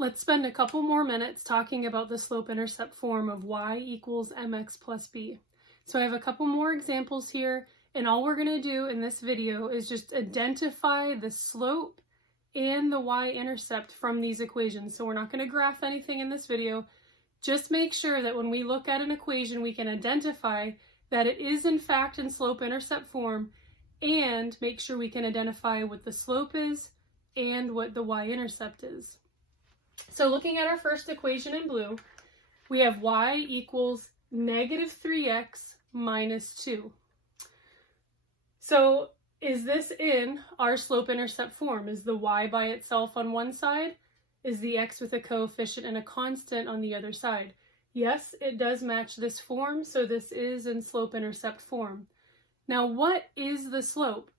Let's spend a couple more minutes talking about the slope-intercept form of y equals mx plus b. So I have a couple more examples here, and all we're going to do in this video is just identify the slope and the y-intercept from these equations. So we're not going to graph anything in this video. Just make sure that when we look at an equation, we can identify that it is in fact in slope-intercept form, and make sure we can identify what the slope is and what the y-intercept is. So looking at our first equation in blue, we have y equals negative 3x minus 2. So is this in our slope-intercept form? Is the y by itself on one side? Is the x with a coefficient and a constant on the other side? Yes, it does match this form, so this is in slope-intercept form. Now, what is the slope?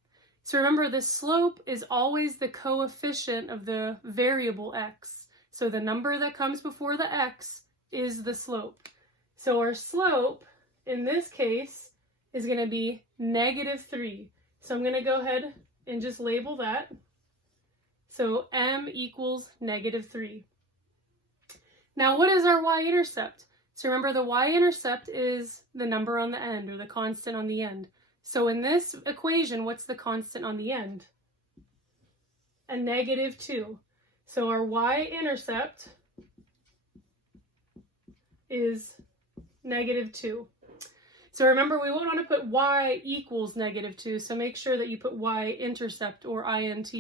So remember, the slope is always the coefficient of the variable x. So the number that comes before the x is the slope. So our slope, in this case, is going to be negative 3. So I'm going to go ahead and just label that. So m equals negative 3. Now, what is our y-intercept? So remember, the y-intercept is the number on the end, or the constant on the end. So in this equation, what's the constant on the end? A negative 2. So our y-intercept is negative 2. So remember, we won't want to put y equals negative 2, so make sure that you put y-intercept or int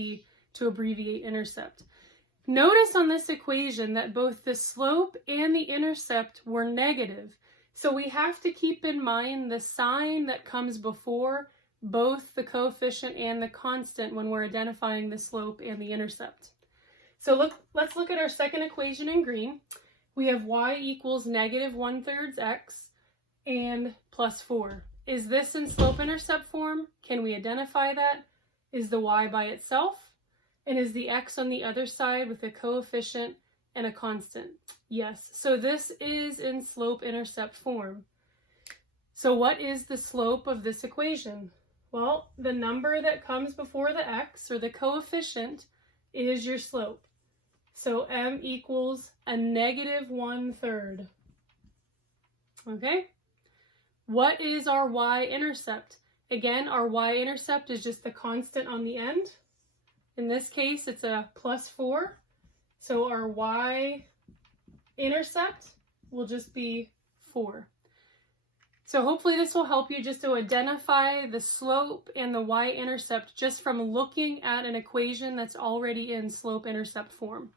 to abbreviate intercept. Notice on this equation that both the slope and the intercept were negative. So we have to keep in mind the sign that comes before both the coefficient and the constant when we're identifying the slope and the intercept. So let's look at our second equation in green. We have y equals negative 1/3 x and plus 4. Is this in slope-intercept form? Can we identify that? Is the y by itself? And is the x on the other side with a coefficient and a constant? Yes. So this is in slope-intercept form. So what is the slope of this equation? Well, the number that comes before the x, or the coefficient, is your slope. So m equals a negative 1/3. Okay? What is our y-intercept? Again, our y-intercept is just the constant on the end. In this case, it's a plus 4. So our y-intercept will just be 4. So hopefully this will help you just to identify the slope and the y-intercept just from looking at an equation that's already in slope-intercept form.